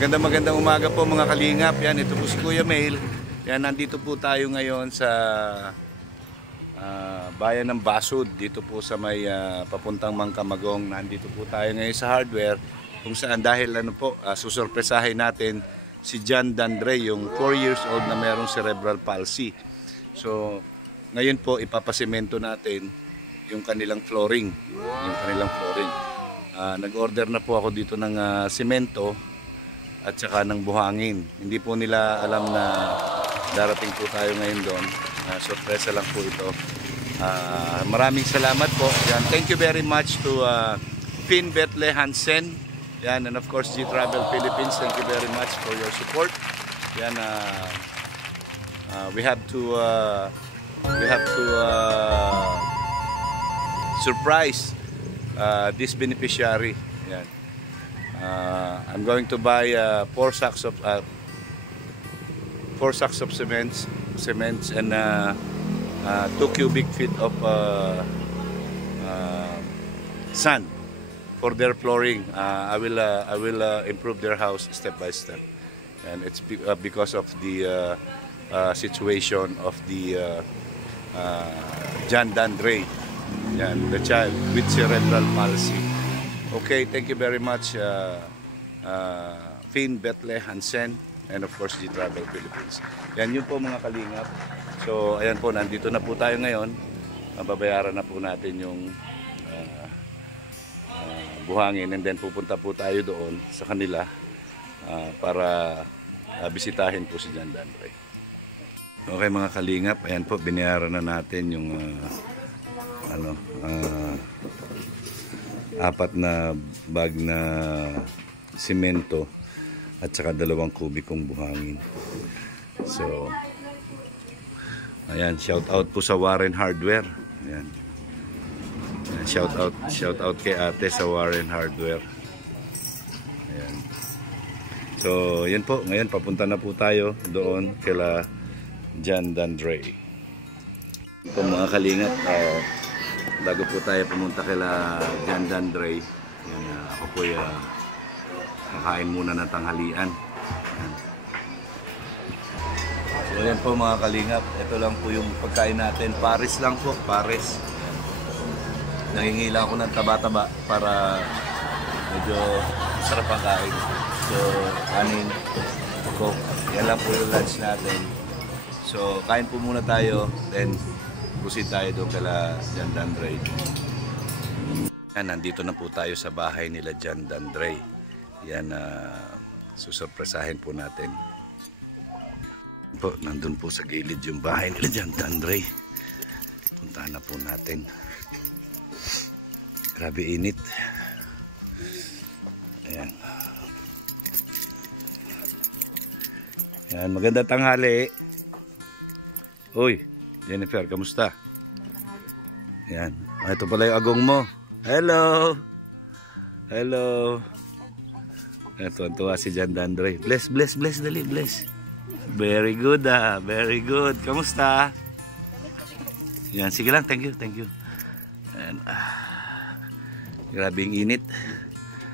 Magandang umaga po mga kalingap. Yan, ito po si Kuya Mail. Yan, nandito po tayo ngayon sa bayan ng Basud. Dito po sa may papuntang Mangkamagong. Nandito po tayo ngayon sa hardware. Kung saan dahil susurpresahin natin si John Dandre, yung 4 years old na mayroong cerebral palsy. So, ngayon po ipapasemento natin yung kanilang flooring. Nag-order na po ako dito ng semento at saka ng buhangin. Hindi po nila alam na darating po tayo ngayon doon. Sorpresa lang po ito. Maraming salamat po. Yan. Thank you very much to Finn Betle Hansen. Yan, and of course G Travel Philippines. Thank you very much for your support. Yan, we have to surprise this beneficiary. Yan. I'm going to buy 4 sacks of cements and 2 cubic feet of sand for their flooring. I will improve their house step by step, and it's because of the situation of the John Dandre, the child with cerebral palsy. Okay, thank you very much, Finn Betle Hansen, and of course G Travel Philippines. Yan, yun po mga kalingap. So ayan po, nandito na po tayo ngayon. Babayaran na po natin yung buhangin, and then pupunta po tayo doon sa kanila para bisitahin po si John Dandre. Okay mga kalingap, ayan po, binayaran na natin yung 4 na bag na simento at saka 2 kubikong buhangin. So ayan, shout out po sa Warren Hardware. Ayan. Shout out kay ate sa Warren Hardware. Ayan. So yan po, ngayon papunta na po tayo doon kila John Dandre. Ito mga kalingap, bago po tayo pumunta kila John Dandre, yan, ako po kakain muna ng tanghalian. Yan. So yan po mga kalingap, ito lang po yung pagkain natin. Pares lang po, pares. Nangingila ako ng taba-taba para medyo sarap ang kain. So kanin, coke, yan lang po yung lunch natin. So kain po muna tayo, then proceed tayo doon kala John Dandre. Yan, nandito na po tayo sa bahay nila John Dandre. Yan, susurpresahin po natin. Po, nandun po sa gilid yung bahay nila John Dandre. Puntahan na po natin. Grabe init. Ayan. Yan, maganda tanghali. Uy, Jennifer, kamusta? Yan. Ito pala yung agong mo. Hello! Hello! Ito, tuwa si John Dandre. Bless, dali, bless. Very good, very good. Kamusta? Yan, sige lang, thank you. Yan. Grabe yung init.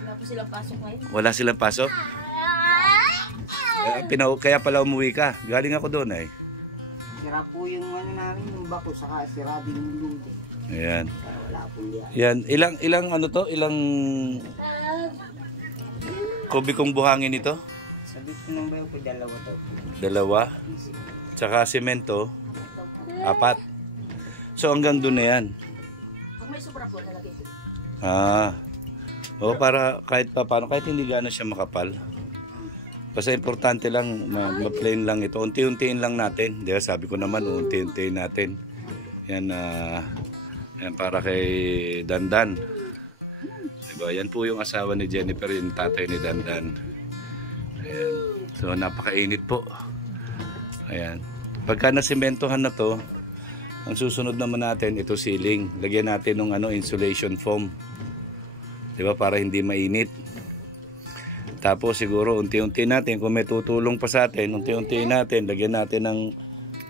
Wala po silang pasok ngayon. Wala silang pasok? Kaya pala umuwi ka. Galing ako doon eh. Sira po yung namin, yung bako, saka sira din yung lundi. Ayan. Wala po diyan. Yan, ilang kubikong buhangin ito? Sabi ko nang bayo po, 2 to. 2. Tsaka semento, 4. So hanggang doon na yan. Kung may sobra po, nalagay ko. Para kahit paano, kahit hindi gano'n siya makapal. Basta importante lang, ma-plain lang ito. Unti-untiin lang natin. Diba, sabi ko naman, unti-untiin natin. Yan, yan para kay Dandan. Diba, yan po yung asawa ni Jennifer, yung tatay ni Dandan. Ayan. So, napakainit po. Ayan. Pagka nasimentohan na to, ang susunod naman natin, ito ceiling. Lagyan natin ng insulation foam. Diba, para hindi mainit. Tapos siguro unti-unti natin, kung may tutulong pa sa atin, unti-unti natin, lagyan natin ng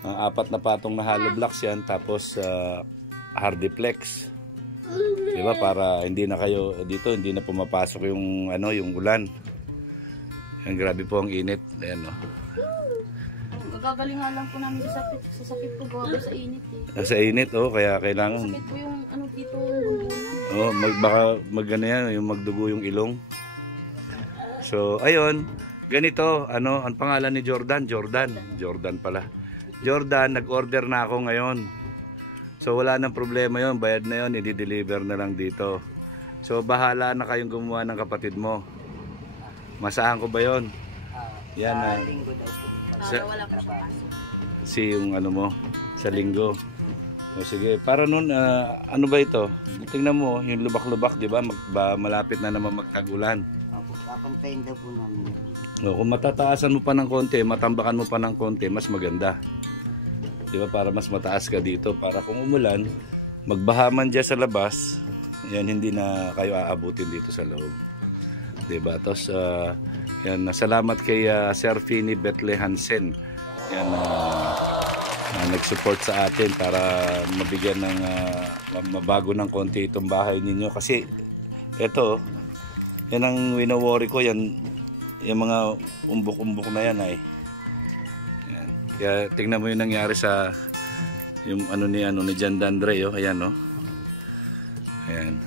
4 na patong na hollow blocks yan, tapos hardiplex. Diba, para hindi na kayo dito, hindi na pumapasok yung yung ulan. Ang grabe po ang init. Ayan, no? Kagagalingan lang po namin sa sakit ko gawa po sa init eh. Nasa init, oh, kaya kailangan. Sakit po yung ano dito, yung bundunan. Oh, baka magano yan, yung magdugo yung ilong. So, ayun, ganito, ano, ang pangalan ni Jordan? Jordan pala. Jordan, nag-order na ako ngayon. So, wala nang problema yon, bayad na yon, i-deliver na lang dito. So, bahala na kayong gumawa ng kapatid mo. Masahan ko ba yon? Yan na. Linggo daw po. Wala po siya pasok. Yung ano mo, sa linggo. O sige, para nun, ano ba ito? Tingnan mo, yung lubak-lubak, di ba? Malapit na naman magtagulan. Opo, papantayin daw po namin. O, kung matataasan mo pa ng konti, matambakan mo pa ng konti, mas maganda. Di ba? Para mas mataas ka dito. Para kung umulan, magbahaman dyan sa labas, yan, hindi na kayo aabutin dito sa loob. Di ba? Tapos, yan, salamat kay Sir Fini Betle Hansen. Yan, nag-support sa atin para mabigyan ng mabago ng konti itong bahay ninyo. Kasi, ito, yan ang wino-worry ko, yan, yung mga umbok-umbok na yan ay. Yan. Kaya tingnan mo yung nangyari sa yung ano ni John Dandre, oh. Ayan, no. Ayan.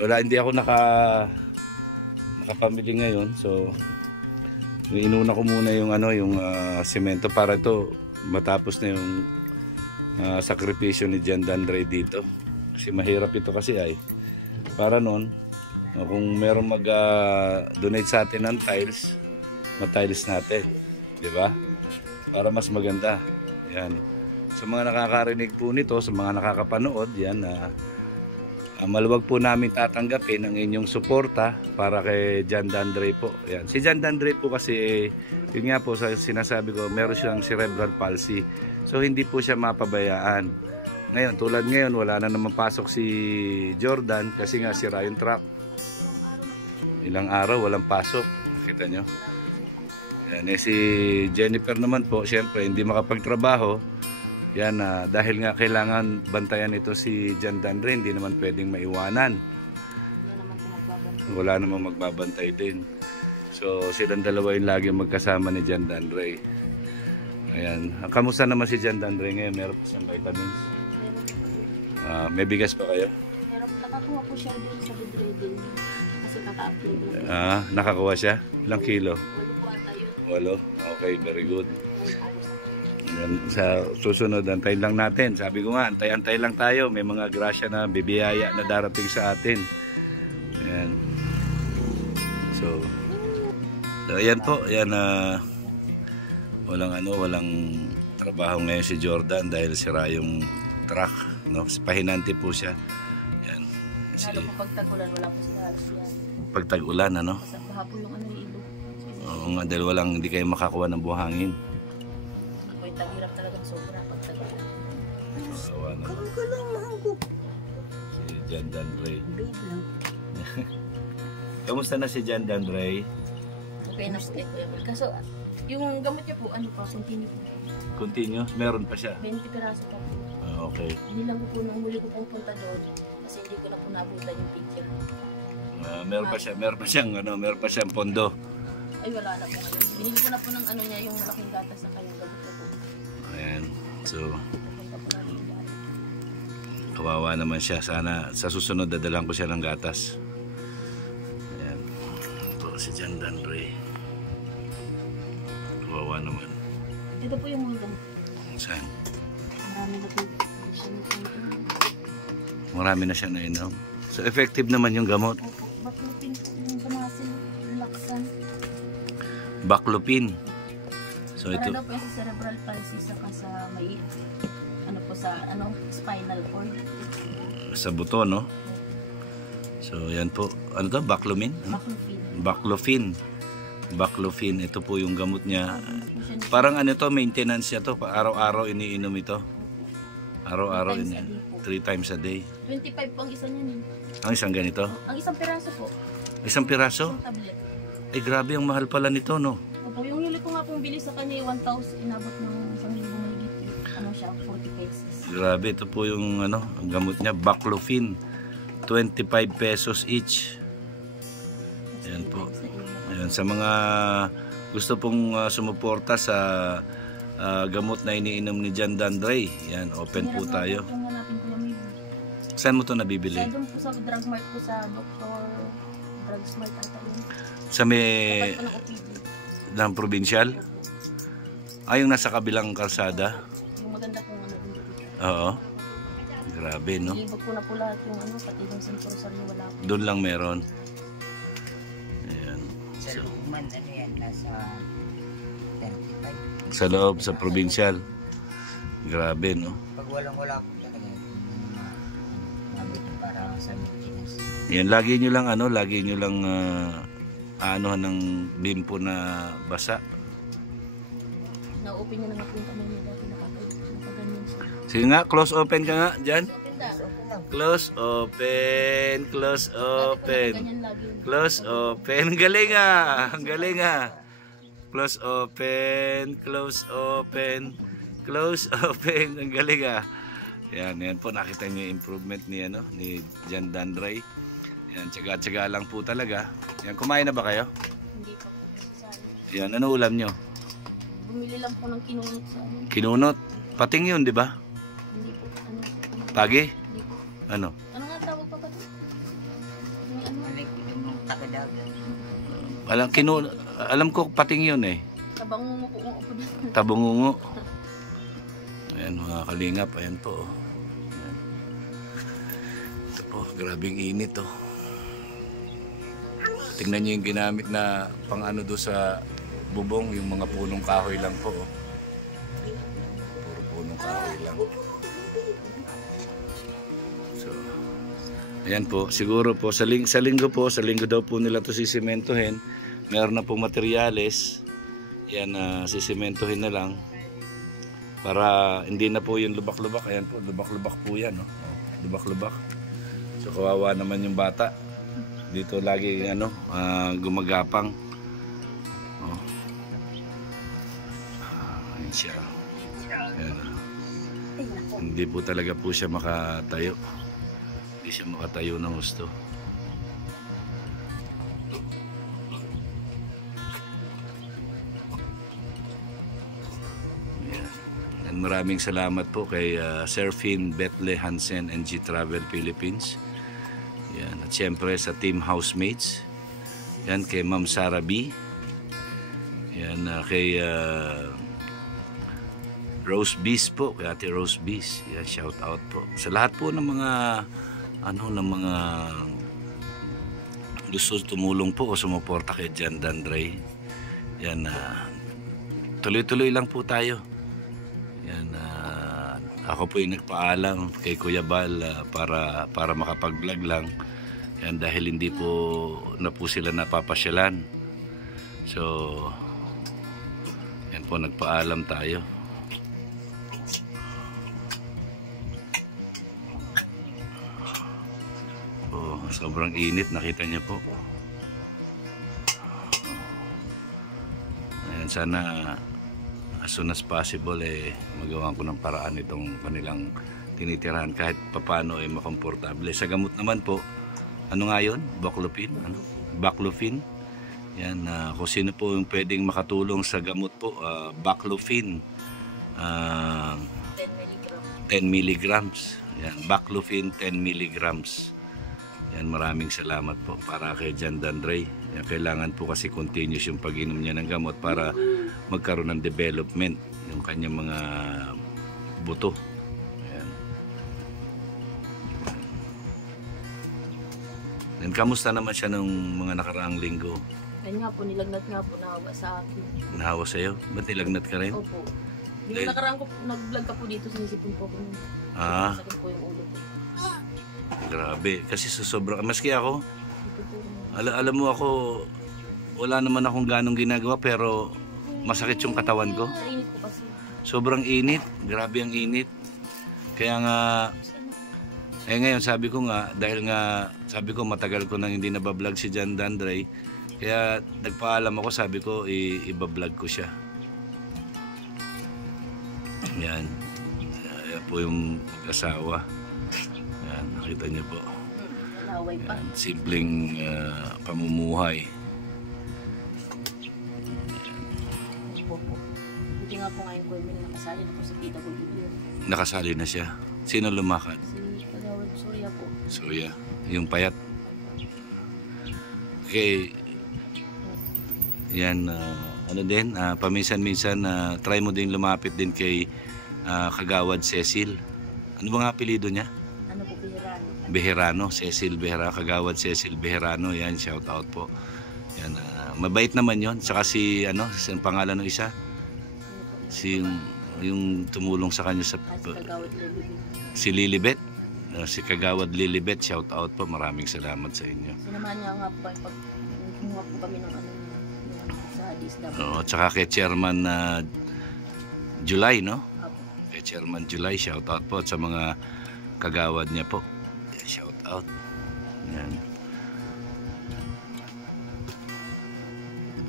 Wala, hindi ako nakapamili ngayon, so inuna ko muna yung yung semento para ito matapos na yung sakripisyo ni John Dandre dito. Kasi mahirap ito kasi ay. Para noon, kung meron mag-donate sa atin ng tiles, ma-tiles natin, di ba? Para mas maganda. Yan. Sa mga nakakarinig po nito, sa mga nakakapanood, yan, maluwag po namin tatanggapin ang inyong suporta para kay John Dandre po. Yan. Si John Dandre po kasi, yun nga po sa sinasabi ko, meron siyang cerebral palsy. So hindi po siya mapabayaan. Ngayon, tulad ngayon, wala na naman pasok si Jordan kasi nga sira yung truck. Ilang araw, walang pasok. Kita nyo? Yan, si Jennifer naman po, syempre, hindi makapagtrabaho. Yan, dahil nga kailangan bantayan ito si John Dandre, hindi naman pwedeng maiwanan. Wala namang magbabantay din. So, silang dalawa yung lagi magkasama ni John Dandre. Ayan. Kamusta naman si John Dandre ngayon? Meron pa siyang vitamins? May bigas pa kayo? Meron, nakakuha po siya din sa bedridden. Kasi kaka-upload. Nakakuha siya? Ilang kilo? 8 po ata yun. 8? Okay, very good. Sa susunod, antayin lang natin. Sabi ko nga, antay-antay lang tayo. May mga grasya na bibiyaya na darating sa atin. Ayan. So ayan po. Ayan, walang trabaho ngayon si Jordan dahil sira yung truck. No? Pahinante po siya. Ayan. Lalo po pagtagulan, wala po sila halos yan. Pagtag-ulan, ano? Sa hapon yung yung ilog. Oo nga, dahil hindi kayo makakuha ng buhangin. Taghirap talagang sobra pagtagulan. Awa naman. Ka lang, mahal ko. Si John Dandre. Babe lang. Kamusta na si John Dandre? Okay na po kayo. Kaso, yung gamot niya po, ano pa, continue po. Continue? Meron pa siya? 20 piraso pa po. Okay. Hindi lang po nung muli ko pong punta doon, kasi hindi ko na po nabutan yung picture. Meron pa siyang pondo. Ay, wala na po ngayon. Binili ko na po ng ano niya, yung malaking gatas sa kanyang gamot ko po. Ayan. So, Pupunta po namin yung gatas. kawawa naman siya. Sana sa susunod dadalang ko siya ng gatas. Ayan. Ito si John Dandre. Kawawa naman. Ito po yung mga gamot. Saan? Marami na po siya nito. Marami na siya nainom. So, effective naman yung gamot. Opo, baklupin po yung samasin, laksan. Baclopin. So, Para ito. daw po yung sa cerebral palsy saka sa may, ano po sa, spinal cord. Sa buto, no? So, yan po. Ano to? Baclomin? Baklupin. Baclofen. Baclofen. Ito po yung gamot niya. Parang ano to, maintenance siya to. Araw-araw iniinom ito. Araw-araw ini. 3 times a day. 25 po ang isa niyan. Ang isang ganito? Ang isang piraso po. Isang piraso? Isang tablet. Eh, grabe ang mahal pala nito, no? Opo, yung huli ko nga pong bili sa kanya, 1,000, inabot ng 1,000 mahigit. Ano siya, 40 pesos. Grabe, ito po yung ang gamot niya. Baclofen. 25 pesos each. Ayan po. Ayan, sa mga gusto pong sumuporta sa gamot na iniinom ni John Dandray, yan, open po tayo. Kung hanapin ko yung Saan mo to nabibili? sa doon po sa Drug Mart po sa Dr. Drug Smart ata yun. Sa may Tapat po ng OPD. ng provincial? Ay, yung nasa kabilang kalsada? Yung maganda pong ano dun dito. Oo. Grabe, no? Ilibot ko na po lahat yung ano, pati yung San Rosario wala po. Doon lang meron. Ayan. Sa Lugman, ano yan, nasa 35. Sa loob, sa provincial. Grabe, no? Pag walang-wala po talaga, mabuti para sa Pilipinas. Yan, lagi nyo lang aanohan ng bimpo na basa. Na-open niya na nga po yung kamay niya dati nakaganyan siya. Sige nga, close open ka nga dyan. Open da. Okay lang. Close open, close Dati po open. nakaganyan lagi yun. Close open. Galing ah. Galing ah. Close open, close open, close open. Ang galing ah. Yan po nakita niyo yung improvement ni John Dandray. Yan, tsaga-tsaga lang po talaga. Yan, kumain na ba kayo? Hindi pa po kasi sayang. Yan, ano ulam nyo? Bumili lang po ng kinunot sa ano. Kinunot. Pating yun, di ba? Hindi po. Ano? Pagi? Hindi po. Ano? Ano nga tawag pa ba ito? Yung ano? Balik yung tagadag. Alam ko pating yun eh. Tabangungo po po dito. Tabungungo. Ayan mga kalingap. Ayan po. Ayan. Ito po. Grabing init oh. Tingnan nyo yung ginamit na pang ano do sa bubong. Yung mga punong kahoy lang po oh. Puro punong kahoy lang. So, ayan po. Siguro po sa linggo daw po nila to sisimentohin. Meron na pong materyales. Yan, sisimentohin na lang. Para hindi na po yung lubak-lubak. Ayan po, lubak-lubak po yan. No? Lubak-lubak. So kawawa naman yung bata. Dito lagi gumagapang. Oh. Ayan siya. Ayan. Hindi po talaga po siya makatayo. Hindi siya makatayo ng gusto. Maraming salamat po kay Sir Finn Betle Hansen and G Travel Philippines. Yan. At siyempre sa team housemates. Yan, kay Ma'am Sarah B. Yan, kay Rose Bees po, kay Ate Rose Bees. Yan, shout out po. Sa lahat po ng mga gusto tumulong po o sumuporta kay John Dandray. Yan, tuloy-tuloy lang po tayo. Yan, ako po yung nagpaalam kay Kuya Bal para makapag-vlog lang. Yan, dahil hindi po na po sila napapasyalan. So, yan po, nagpaalam tayo. Oh, sobrang init, nakita niyo po. Ayan, sana as soon as possible magawa ko ng paraan itong kanilang tinitirahan kahit papano makomportable. Sa gamot naman po, ano nga yun? Baclofen? Baclofen. Yan, kung sino po yung pwedeng makatulong sa gamot po, Baclofen. 10 milligrams. Yan, Baclofen 10 milligrams. Yan, maraming salamat po para kay John Dandray. Yan, kailangan po kasi continuous yung pag-inom niya ng gamot para magkaroon ng development yung kanyang mga buto. Ayan. And kamusta naman siya nung mga nakaraang linggo? Ayun nga po, nilagnat nga po, nahawa sa akin. Nahawa sa'yo? Ba't nilagnat ka rin? Opo. Yung nakaraan ko, nag-vlog ka po dito, sinisipin po ko nun. Sakit po yung ulo ko. Grabe. Kasi sobrang, maski ako, Ito po. alam mo ako, wala naman akong ganong ginagawa pero masakit yung katawan ko. Sa init po kasi. Sobrang init. Grabe ang init. Kaya nga, ngayon sabi ko nga, dahil nga, sabi ko matagal ko nang hindi nabablog si John Dandray, kaya nagpaalam ako, sabi ko, ibablog ko siya. Yan. Yan po yung mag-asawa. Yan, nakita niyo po. Nalaway pa. Yan, simpleng pamumuhay. Kuya Mel, nakasali na po sa PWD. Nakasali na siya. Sino lumakad? Si Kagawad Surya po. Surya. Yung payat. Okay. Yan, ano din, paminsan-minsan try mo din lumapit din kay Kagawad Cecil. Ano ba nga apelyido niya? Ano po, Beherano. Beherano, Cecil Beherano, Kagawad Cecil Beherano. Yan, shout out po. Yan, mabait naman yon. Saka si, ano, ang pangalan ng isa? Ano po, Si yung tumulong sa kanya sa si Kagawad Lelibin. si Lilibet. Si Kagawad Lilibet, shout out po. Maraming salamat sa inyo. Sinamahan niya nga po pag kumuha po kami ng ano sa DSW. Oo, tsaka kay Chairman July, no? Apo. Kay Chairman July, shout out po. At sa mga kagawad niya po. Yan, shout out. Yan.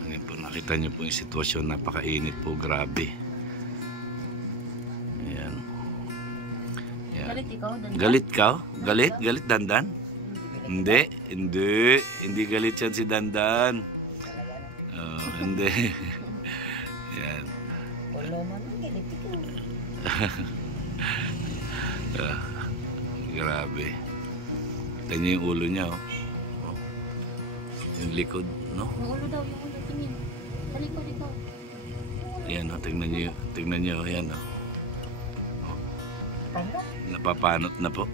Ngayon po, nakita niyo po yung sitwasyon. Napakainit po, grabe. Yan. Yan. Galit ikaw, Dandan? Galit ka? Galit? Galit, Dandan? Hindi. Hindi. Hindi galit yan si Dandan. Oh, hindi. Yan. Wala man ang galit ikaw. Grabe. Tignan niyo yung ulo niya, oh. Oh. Yung likod, no? Yung ulo daw, yung ulo, tingin. Talikod ikaw. Yan, oh. Tignan niyo, yan, oh. Tanda. Napapanot na po.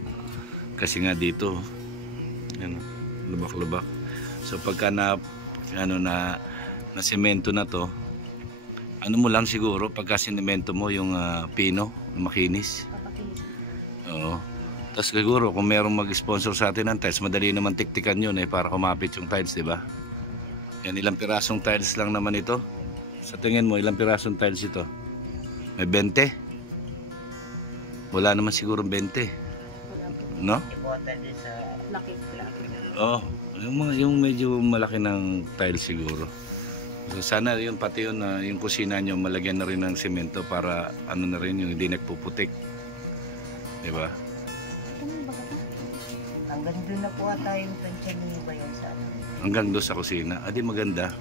Kasi nga dito, yan, oh. Lubak-lubak. So pagka na semento na to, ano mo lang siguro, pagka sinemento mo yung pino, makinis. Papakinis. Oo. Tapos siguro kung merong mag-sponsor sa atin ng tiles, madali naman tiktikan yun para kumapit yung tiles, di ba? Yan, ilang pirasong tiles lang naman ito. Sa tingin mo, ilang pirasong tiles ito? May 20? Wala naman siguro 20. Wala po. No? Ibota din sa Laki. Oo. Yung medyo malaki ng tiles siguro. So, sana yun, pati yun, yung kusina nyo, malagyan na rin ng semento para ano na rin yung hindi nagpuputik. Di ba? Ano ba ka? hanggang doon na po ata yung pansyanin ba yun sa ano. Hanggang doon sa kusina. Adi maganda.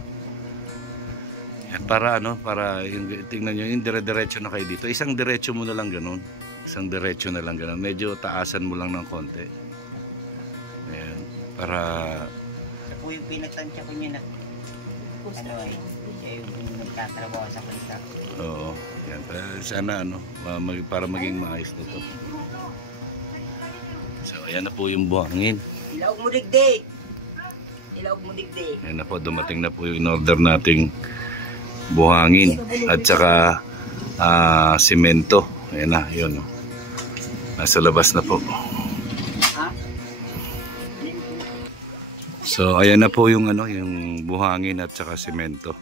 Yan, para ano, para yung, tingnan nyo, yung dire-diretso na kayo dito. Isang diretso mo na lang ganun. Isang diretso na lang ganun. Medyo taasan mo lang ng konti. Ayan. Para Sa po yung pinagtansya ko niya na ano ay siya yung nagtatrabaho sa kulta. oo. Yan. Sana ano, para maging maayos na to. So, ayan na po yung buhangin. Ilaog mo digdig! Ilaog mo digdig! Ayan na po, dumating na po yung in-order nating buhangin at saka simento. Ayan na, yun. Nasa labas na po. Ha? So, ayan na po yung ano, yung buhangin at saka simento.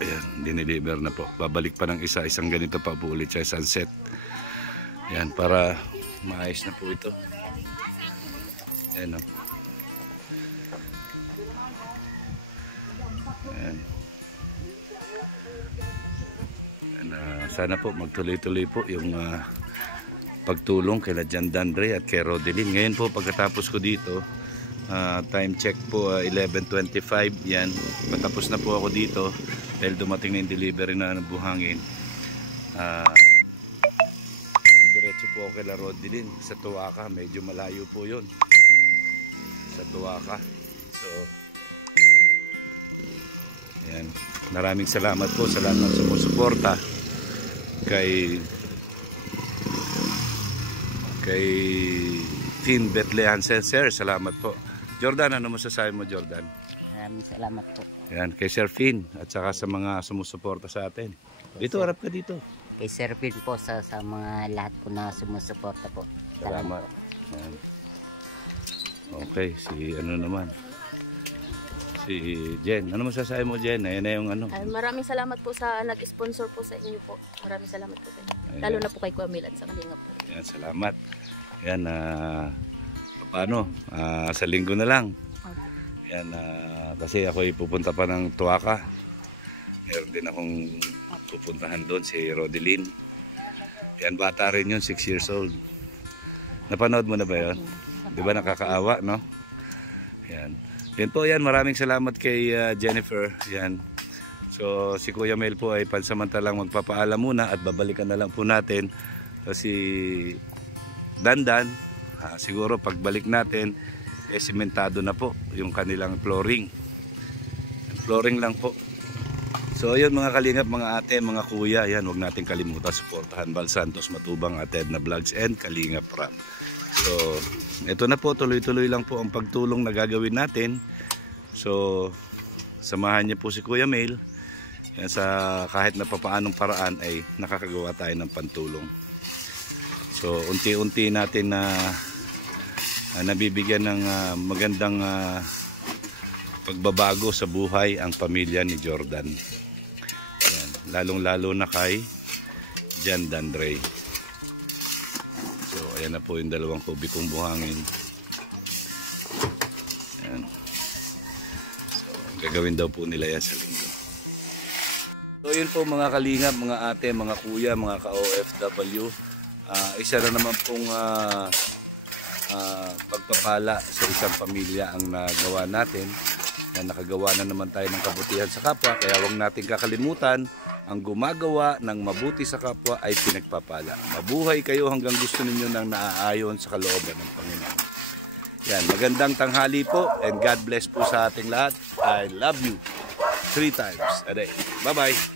Ayan, dinideliver na po. Babalik pa ng isang ganito pa po ulit sa sunset. Ayan, para maayos na po ito. Ayan o. Ayan. Ayan, sana po magtuloy-tuloy po yung pagtulong kay Jan Dandre at kay Rodelyn. Ngayon po pagkatapos ko dito, time check po 11:25. Yan, patapos na po ako dito dahil dumating na yung delivery na ng buhangin. Diretso po ako kay Rodelyn sa Tuwaka. Medyo malayo po yun sa Tuwaka. So yan, maraming salamat po sa lahat ng sumusuporta kay Team Bethlehem Sir. Salamat po. Jordan, ano masasabi mo, Jordan? Maraming salamat po. Yan, kay Sir Finn at saka sa mga sumusuporta sa atin. Dito, harap ka dito. Kay Sir Phil po sa mga lahat po na sumusuporta po. Salamat. Yan. Okay, si ano naman? Si Jen. Ano masasabi mo, Jen? Ayan na yung ano. Maraming salamat po sa nag-sponsor po sa inyo po. Maraming salamat po kayo. Lalo na po kay Kuya Mel at sa Kalinga po. Yan, salamat. Yan, paano? Sa linggo na lang. Yan, kasi ako pupunta pa ng Tuwaka. Meron din akong pupuntahan doon, si Rodelyn. Yan, bata rin yun, 6 years old. Napanood mo na ba yun? Di ba nakakaawa, no? Yan. Yan po, yan. Maraming salamat kay Jennifer. Yan. So si Kuya Mel po ay pansamantalang magpapaalam muna at babalikan na lang po natin. Kasi Dandan, siguro pagbalik natin, sementado na po yung kanilang flooring. Flooring lang po. So ayun mga kalingap, mga ate, mga kuya, yan, huwag natin kalimutan suportahan Val Santos Matubang, Ate Edna Vlogs and Kalingap Ram. So ito na po, tuloy-tuloy lang po ang pagtulong na gagawin natin. So samahan niyo po si Kuya Mel. Yan, sa kahit na papaanong paraan ay nakakagawa tayo ng pantulong. So unti-unti natin na nabibigyan ng magandang pagbabago sa buhay ang pamilya ni Jordan. Yan, lalong-lalo na kay Jan Dandre. So ayan na po yung 2 kubikong buhangin. Yan. So gagawin daw po nila yan sa linggo. So yun po mga kalingap, mga ate, mga kuya, mga ka-OFW. Isa na naman pong pagpapala sa isang pamilya ang nagawa natin. Na nakagawa na naman tayo ng kabutihan sa kapwa. Kaya huwag natin kakalimutan, ang gumagawa ng mabuti sa kapwa ay pinagpapala. Mabuhay kayo hanggang gusto ninyo ng naaayon sa kalooban ng Panginoon. Yan, magandang tanghali po and God bless po sa ating lahat. I love you 3 times a day. Bye-bye.